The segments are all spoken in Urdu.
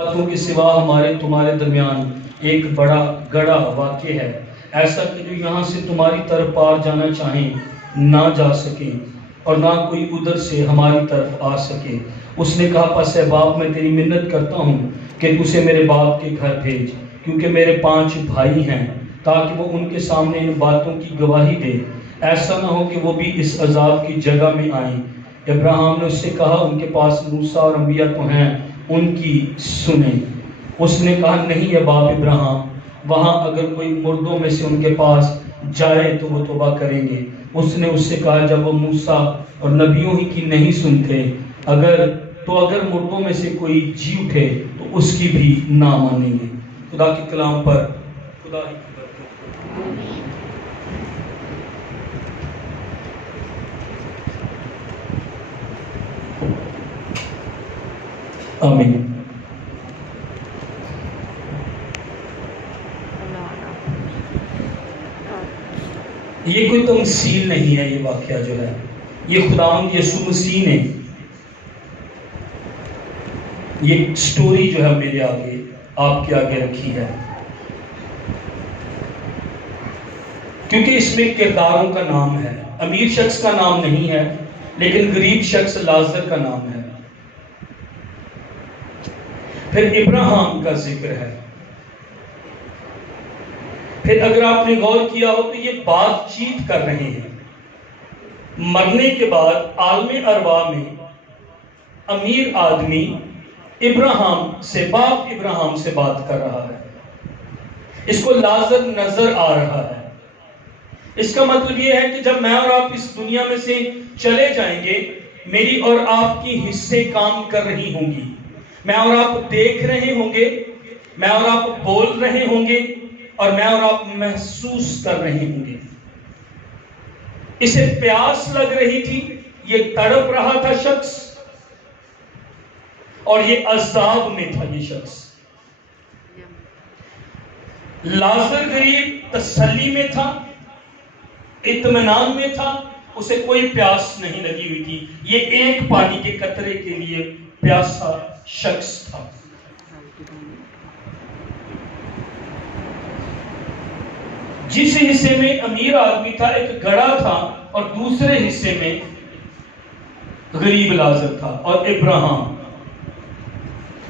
باتوں کے سوا ہمارے تمہارے درمیان ایک بڑا گڑھا واقع ہے، ایسا کہ جو یہاں سے تمہاری طرف پار جانا چاہیں نہ جا سکیں اور نہ کوئی ادھر سے ہماری طرف آ سکے۔ اس نے کہا پس اے باپ میں تیری منت کرتا ہوں کہ تو اسے میرے باپ کے گھر بھیج، کیونکہ میرے 5 بھائی ہیں، تاکہ وہ ان کے سامنے ان باتوں کی گواہی دے، ایسا نہ ہو کہ وہ بھی اس عذاب کی جگہ میں آئیں۔ ابراہیم نے اس سے کہا ان کے پاس موسیٰ اور انبیاء تو ہیں، ان کی سنیں۔ اس نے کہا نہیں اے باپ ابراہیم، وہاں اگر کوئی مردوں میں سے ان کے پاس جائے تو وہ توبہ کریں گے۔ اس نے اس سے کہا جب وہ موسیٰ اور نبیوں ہی کی نہیں سنتے، اگر مردوں میں سے کوئی جی اٹھے تو اس کی بھی نہ مانیں گے۔ خدا کے کلام پر خدا ہی کی برکت۔ آمین۔ یہ کوئی تمثیل نہیں ہے، یہ واقعہ جو ہے یہ خداوند یسوع مسیح نے یہ سٹوری جو ہے میرے آگے آپ کے آگے رکھی ہے، کیونکہ اس میں کرداروں کا نام ہے۔ امیر شخص کا نام نہیں ہے، لیکن غریب شخص لازر کا نام ہے۔ پھر ابراہیم کا ذکر ہے۔ پھر اگر آپ نے غور کیا ہو تو یہ بات چیت کر رہے ہیں۔ مرنے کے بعد عالم ارواح میں امیر آدمی باپ ابراہیم سے بات کر رہا ہے۔ اس کو لازر نظر آ رہا ہے۔ اس کا مطلب یہ ہے کہ جب میں اور آپ اس دنیا میں سے چلے جائیں گے، میری اور آپ کی حصے کام کر رہی ہوں گی۔ میں اور آپ دیکھ رہے ہوں گے، میں اور آپ بول رہے ہوں گے، اور میں اور آپ محسوس کر رہے ہوں گے۔ اسے پیاس لگ رہی تھی، یہ تڑپ رہا تھا شخص، اور یہ عذاب میں تھا یہ شخص۔ لازر غریب تسلی میں تھا، اطمینان میں تھا، اسے کوئی پیاس نہیں لگی ہوئی تھی۔ یہ ایک پانی کے قطرے کے لیے پیاسا شخص تھا۔ جس حصے میں امیر آدمی تھا ایک گڑھا تھا، اور دوسرے حصے میں غریب لازر تھا، اور ابراہیم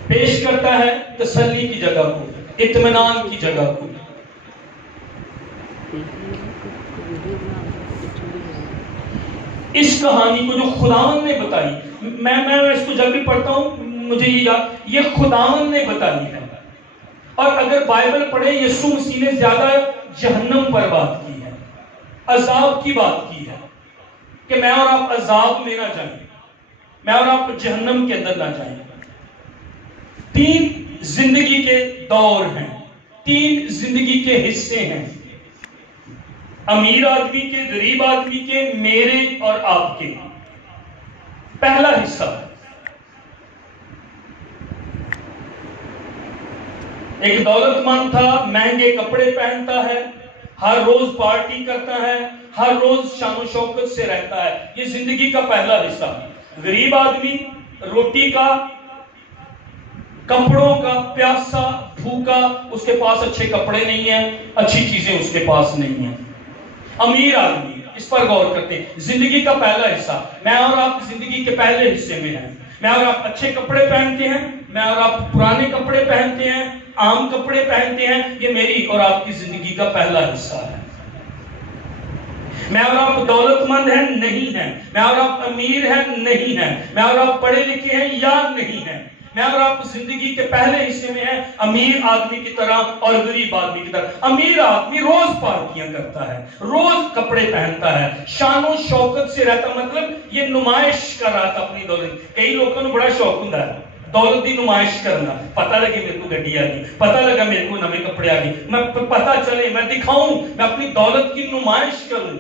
پیش کرتا ہے تسلی کی جگہ کو، اطمینان کی جگہ کو۔ اس کہانی کو جو خداوند نے بتائی، میں اس کو جب بھی پڑھتا ہوں مجھے یہ خداوند نے بتائی ہے۔ اور اگر بائبل پڑھیں، یسوع مسیح نے زیادہ جہنم پر بات کی ہے، عذاب کی بات کی ہے، کہ میں اور آپ عذاب میں نہ جائیں، میں اور آپ جہنم کے اندر نہ جائیں۔ 3 زندگی کے دور ہیں، 3 زندگی کے حصے ہیں، امیر آدمی کے، غریب آدمی کے، میرے اور آپ کے۔ پہلا حصہ، ایک دولت مند تھا، مہنگے کپڑے پہنتا ہے، ہر روز پارٹی کرتا ہے، ہر روز شان و شوکت سے رہتا ہے۔ یہ زندگی کا پہلا حصہ۔ غریب آدمی، روٹی کا، کپڑوں کا، پیاسا، بھوکا، اس کے پاس اچھے کپڑے نہیں ہیں، اچھی چیزیں اس کے پاس نہیں ہیں۔ امیر آدمی، اس پر غور کرتے ہیں۔ زندگی کا پہلا حصہ، میں اور آپ زندگی کے پہلے حصے میں ہیں۔ میں اور آپ اچھے کپڑے پہنتے ہیں، میں اور آپ پرانے کپڑے پہنتے ہیں، عام کپڑے پہنتے ہیں۔ یہ میری اور آپ کی زندگی کا پہلا حصہ ہے۔ میں اور آپ دولت مند ہیں، نہیں ہیں۔ میں اور آپ امیر ہیں، نہیں ہیں۔ میں اور آپ پڑھے لکھے ہیں یا نہیں ہیں۔ میں اور آپ زندگی کے پہلے حصے میں ہیں، امیر آدمی کی طرح اور غریب آدمی کی طرح۔ امیر آدمی روز پارٹیاں کرتا ہے، روز کپڑے پہنتا ہے، شان و شوکت سے رہتا، مطلب یہ نمائش کر رہا تھا اپنی دولت۔ کئی لوگوں کو بڑا شوق ہوتا ہے دولت کی نمائش کرنا، پتہ لگے میرے کو گڈی آ گئی، پتہ لگا میرے کو نئے کپڑے آ گئے، میں پتہ چلے، میں دکھاؤں، میں اپنی دولت کی نمائش کروں،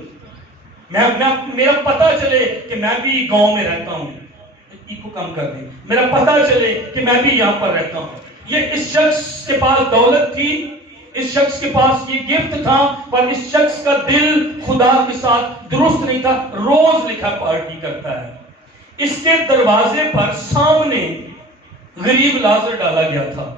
میرا پتہ چلے کہ میں بھی گاؤں میں رہتا ہوں، کو کم کر دیں، میرا پتہ چلے کہ میں بھی یہاں پر رہتا ہوں۔ یہ اس شخص کے پاس دولت تھی، اس شخص کے پاس یہ گفٹ تھا، پر اس شخص کا دل خدا کے ساتھ درست نہیں تھا، روز لکھا پارٹی کرتا ہے۔ اس کے دروازے پر سامنے غریب لازر ڈالا گیا تھا۔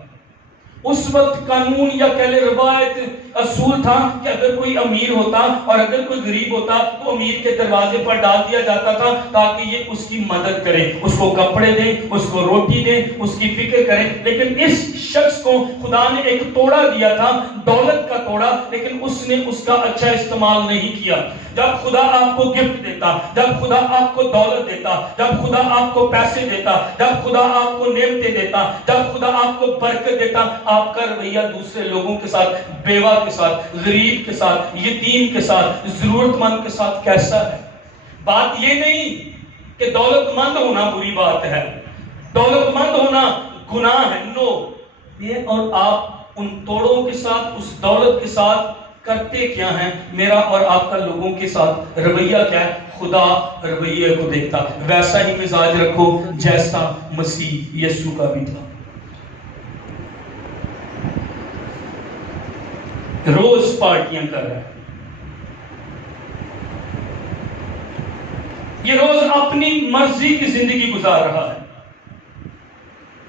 اس وقت قانون یا کہہ لے روایت اصول تھا کہ اگر کوئی امیر ہوتا اور اگر کوئی غریب ہوتا تو امیر کے دروازے پر ڈال دیا جاتا تھا تاکہ یہ اس کی مدد کرے، اس کو کپڑے دیں، اس کو روٹی دیں، اس کی فکر کریں۔ لیکن اس شخص کو خدا نے ایک توڑا دیا تھا، دولت کا توڑا، لیکن اس نے اس کا اچھا استعمال نہیں کیا۔ جب خدا آپ کو گفٹ دیتا، جب خدا آپ کو دولت دیتا، جب خدا آپ کو پیسے دیتا، جب خدا آپ کو نعمتیں دیتا، جب خدا آپ کو برکت دیتا، آپ کا رویہ دوسرے لوگوں کے ساتھ، بیوہ کے ساتھ، غریب کے ساتھ، یتیم کے ساتھ، ضرورت مند کے ساتھ کیسا ہے؟ بات یہ نہیں کہ دولت مند ہونا بری بات ہے، دولت مند ہونا گناہ ہے، نو۔ یہ اور آپ ان توڑوں کے ساتھ، اس دولت کے ساتھ کرتے کیا ہیں؟ میرا اور آپ کا لوگوں کے ساتھ رویہ کیا ہے؟ خدا رویے کو دیکھتا۔ ویسا ہی مزاج رکھو جیسا مسیح یسوع کا بھی تھا۔ روز پارٹیاں کر رہا ہے، یہ روز اپنی مرضی کی زندگی گزار رہا ہے۔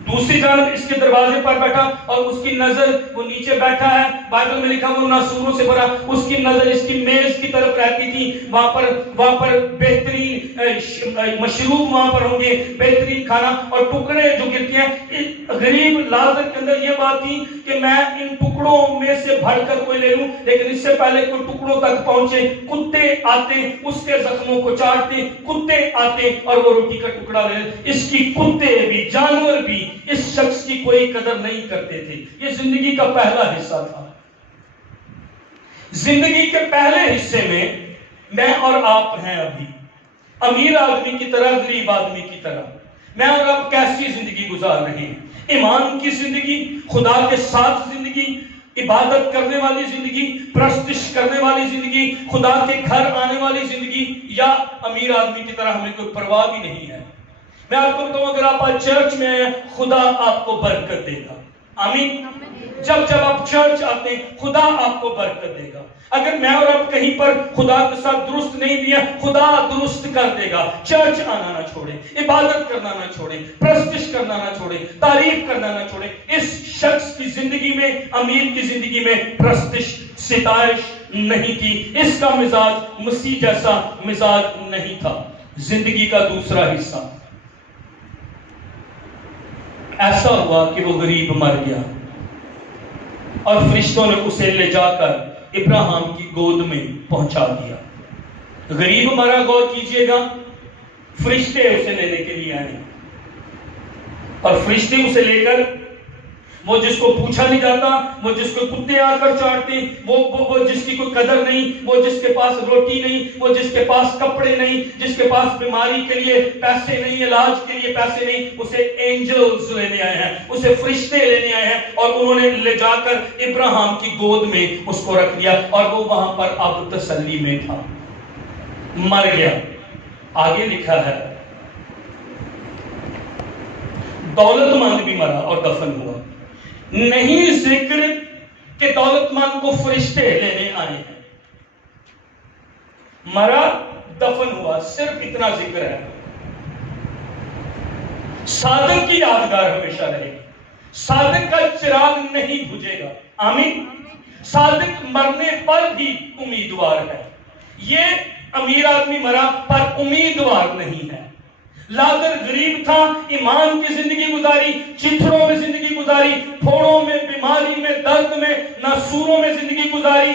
دوسری جانب اس کے دروازے پر بیٹھا اور اس کی نظر، وہ نیچے بیٹھا ہے، بائبل میں لکھا وہ ناسوروں سے بھرا، اس کی نظر اس کی میز کی طرف رہتی تھی۔ وہاں پر بہترین مشروب وہاں پر ہوں گے، بہترین کھانا اور ٹکڑے جو گرتے ہیں۔ غریب لازر کے اندر یہ بات تھی کہ میں ان ٹکڑوں میں سے بھر کر کوئی لے لوں، لیکن اس سے پہلے کوئی ٹکڑوں تک پہنچے کتے آتے، اس کے زخموں کو چاٹتے، کتے آتے اور وہ روٹی کا ٹکڑا لے لیتے۔ اس کی کتے بھی، جانور بھی اس شخص کی کوئی قدر نہیں کرتے تھے۔ یہ زندگی کا پہلا حصہ تھا۔ زندگی کے پہلے حصے میں میں اور آپ ہیں ابھی، امیر آدمی کی طرح، غریب آدمی کی طرح۔ میں اور آپ کیسی زندگی گزار رہے ہیں؟ ایمان کی زندگی، خدا کے ساتھ زندگی، عبادت کرنے والی زندگی، پرستش کرنے والی زندگی، خدا کے گھر آنے والی زندگی، یا امیر آدمی کی طرح ہمیں کوئی پرواہ بھی نہیں ہے؟ میں آپ کو بتاؤں، اگر آپ آج چرچ میں آئے، خدا آپ کو برکت دے گا۔ آمین۔ جب آپ چرچ آتے ہیں، خدا آپ کو برکت دے گا۔ اگر میں اور آپ کہیں پر خدا کے ساتھ درست نہیں بھی ہیں، خدا درست کر دے گا۔ چرچ آنا نہ چھوڑیں، عبادت کرنا نہ چھوڑیں، پرستش کرنا نہ چھوڑیں، تعریف کرنا نہ چھوڑیں۔ اس شخص کی زندگی میں، امیر کی زندگی میں پرستش، ستائش نہیں تھی۔ اس کا مزاج مسیح جیسا مزاج نہیں تھا۔ زندگی کا دوسرا حصہ ایسا ہوا کہ وہ غریب مر گیا اور فرشتوں نے اسے لے جا کر ابراہیم کی گود میں پہنچا دیا۔ غریب مرا، غور کیجئے گا، فرشتے اسے لینے کے لیے آئے اور فرشتے اسے لے کر، وہ جس کو پوچھا نہیں جاتا، وہ جس کو کتے آ کر چاٹتے، وہ جس کی کوئی قدر نہیں، وہ جس کے پاس روٹی نہیں، وہ جس کے پاس کپڑے نہیں، جس کے پاس بیماری کے لیے پیسے نہیں، علاج کے لیے پیسے نہیں، اسے اینجلز لینے آئے ہیں، اسے فرشتے لینے آئے ہیں اور انہوں نے لے جا کر ابراہیم کی گود میں اس کو رکھ دیا اور وہ وہاں پر اب تسلی میں تھا۔ مر گیا۔ آگے لکھا ہے دولت مند بھی مرا اور دفن ہوا۔ نہیں ذکر کہ دولت مند کو فرشتے لینے آئے ہیں، مرا دفن ہوا، صرف اتنا ذکر ہے۔ صادق کی یادگار ہمیشہ رہے گی، صادق کا چراغ نہیں بجھے گا۔ آمین۔ صادق مرنے پر بھی امیدوار ہے۔ یہ امیر آدمی مرا پر امیدوار نہیں ہے۔ لازر غریب تھا، ایمان کی زندگی گزاری، چتھڑوں میں زندگی گزاری، پھوڑوں میں، بیماری میں، درد میں، ناسوروں میں زندگی گزاری،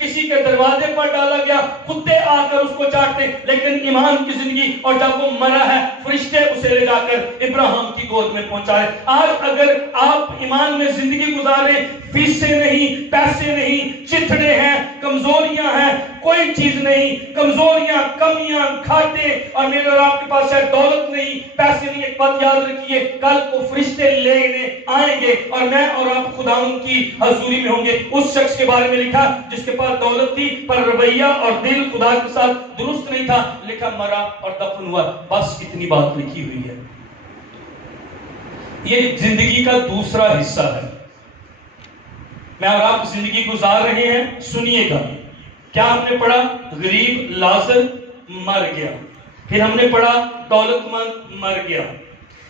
کسی کے دروازے پر ڈالا گیا، کتے آ کر اس کو چاٹتے، لیکن ایمان کی زندگی، اور جب وہ مرا ہے فرشتے اسے لے جا کر ابراہیم کی گود میں پہنچائے۔ آج اگر آپ ایمان میں زندگی گزارے، فیسیں نہیں، پیسے نہیں، چتھڑے ہیں، کمزوریاں ہیں، کوئی چیز نہیں، کمزوریاں، کمیاں، گھاٹے، اور میرے اور آپ کے پاس ہے دولت نہیں، پیسے نہیں، ایک بات یاد رکھیے، کل کو فرشتے لینے آئیں گے اور میں اور آپ خداوند کی حضوری میں ہوں گے۔ اس شخص کے بارے میں لکھا جس کے پاس دولت تھی پر رویہ اور دل خدا کے ساتھ درست نہیں تھا، لکھا مرا اور دفن ہوا۔ بس اتنی بات لکھی ہوئی ہے۔ یہ زندگی کا دوسرا حصہ ہے۔ میں اور آپ زندگی گزار رہے ہیں، سنیے گا۔ کیا ہم نے پڑھا؟ غریب لازر مر گیا، پھر ہم نے پڑھا دولت مند مر گیا،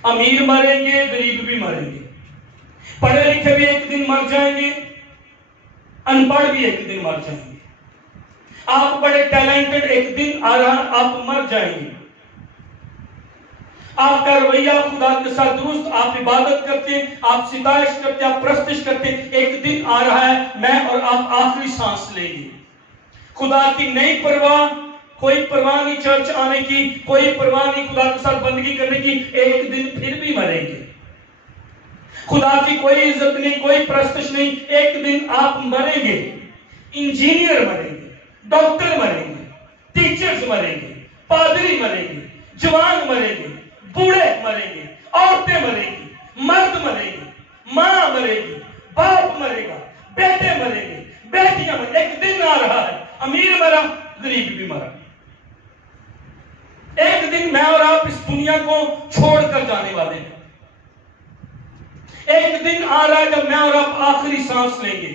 امیر مریں گے، غریب بھی مریں گے، پڑھے لکھے بھی ایک دن مر جائیں گے، ان پڑھ بھی ایک دن مر جائیں گے۔ آپ بڑے ٹیلنٹڈ، ایک دن آ رہا آپ مر جائیں گے۔ آپ کا رویہ خدا کے ساتھ درست، آپ عبادت کرتے ہیں، آپ ستائش کرتے ہیں، آپ پرستش کرتے ہیں، ایک دن آ رہا ہے میں اور آپ آخری سانس لیں گے۔ خدا کی نہیں پرواہ، کوئی پرواہ نہیں چرچ آنے کی، کوئی پرواہ نہیں خدا کے ساتھ بندگی کرنے کی، ایک دن پھر بھی مریں گے۔ خدا کی کوئی عزت نہیں، کوئی پرستش نہیں، ایک دن آپ مریں گے۔ انجینئر مریں گے، ڈاکٹر مریں گے، ٹیچرز مریں گے، پادری مریں گے، جوان مریں گے، بوڑھے مریں گے، عورتیں مریں گی، مرد مریں گے، ماں مرے گی، باپ مرے گا، بیٹے مریں گے، بیٹیاں مریں گے۔ ایک دن آ رہا ہے، امیر مرا، غریب بھی مرا۔ ایک دن میں اور آپ اس دنیا کو چھوڑ کر جانے والے ہیں۔ ایک دن آ رہا ہے جب میں اور آپ آخری سانس لیں گے۔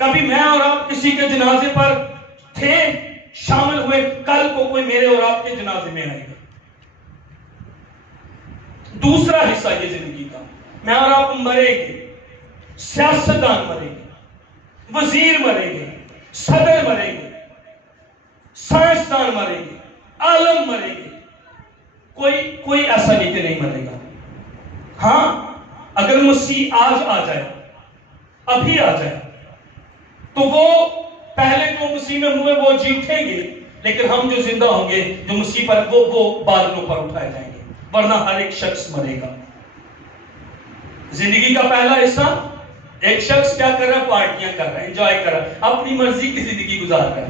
کبھی میں اور آپ کسی کے جنازے پر تھے، شامل ہوئے، کل کو کوئی میرے اور آپ کے جنازے میں آئے گا۔ دوسرا حصہ یہ زندگی کا، میں اور آپ مریں گے، سیاستدان مریں گے، وزیر مریں گے، صدر مریں گے، سائنسدان مریں گے، عالم مریں گے، کوئی ایسا نہیں کہ نہیں مرے گا۔ ہاں اگر مسیح آج آ جائے، ابھی آ جائے، تو وہ پہلے جو مسیح میں ہوئے وہ جی اٹھیں گے، لیکن ہم جو زندہ ہوں گے، جو مسیح پر وہ بادلوں پر اٹھائے جائیں گے، ورنہ ہر ایک شخص مرے گا۔ زندگی کا پہلا حصہ، ایک شخص کیا کر رہا ہے؟ پارٹیاں کر رہا ہے، انجوائے کر رہا ہے، اپنی مرضی کی زندگی گزار رہا ہے،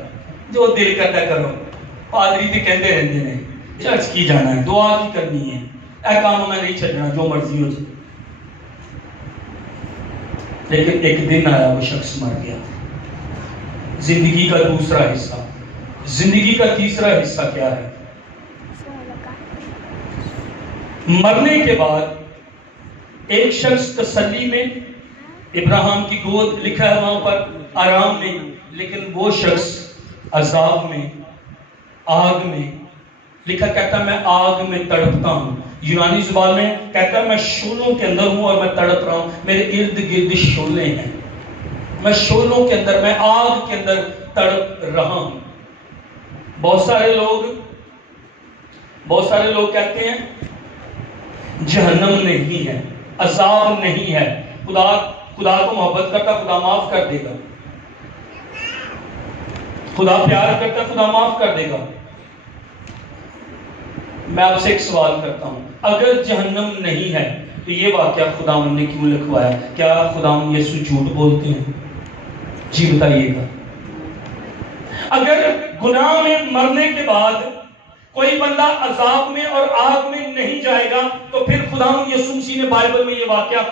جو دل کرتا کرو۔ پادری تو کہتے رہتے ہیں چرچ کی جانا ہے، دعا کی کرنی ہے، اے کام میں نہیں چھڑنا، جو مرضی ہو جائے۔ لیکن ایک دن آیا، وہ شخص مر گیا۔ زندگی کا دوسرا حصہ، زندگی کا تیسرا حصہ کیا ہے؟ مرنے کے بعد ایک شخص تسلی میں، ابراہیم کی گود لکھا ہے وہاں پر، آرام میں، لیکن وہ شخص عذاب میں، آگ میں، لکھا کہتا ہے میں آگ میں تڑپتا ہوں۔ یونانی زبان میں کہتا ہے میں شعلوں کے اندر ہوں اور میں تڑپ رہا ہوں، میرے ارد گرد شعلے ہیں، میں شعلوں کے اندر، میں آگ کے اندر تڑپ رہا ہوں۔ بہت سارے لوگ کہتے ہیں جہنم نہیں ہے، عذاب نہیں ہے، خدا کو محبت کرتا، خدا معاف کر دے گا، خدا پیار کرتا، خدا معاف کر دے گا۔ میں آپ سے ایک سوال کرتا ہوں، اگر جہنم نہیں ہے تو یہ واقعہ خداوند نے کیوں لکھوایا؟ کیا خداوند یسوع جھوٹ بولتے ہیں؟ جی بتائیے گا۔ اگر گناہ میں مرنے کے بعد کوئی بندہ عذاب میں اور آگ میں نہیں جائے گا تو پھر خداوند یسوع مسیح نے بائبل میں یہ واقعہ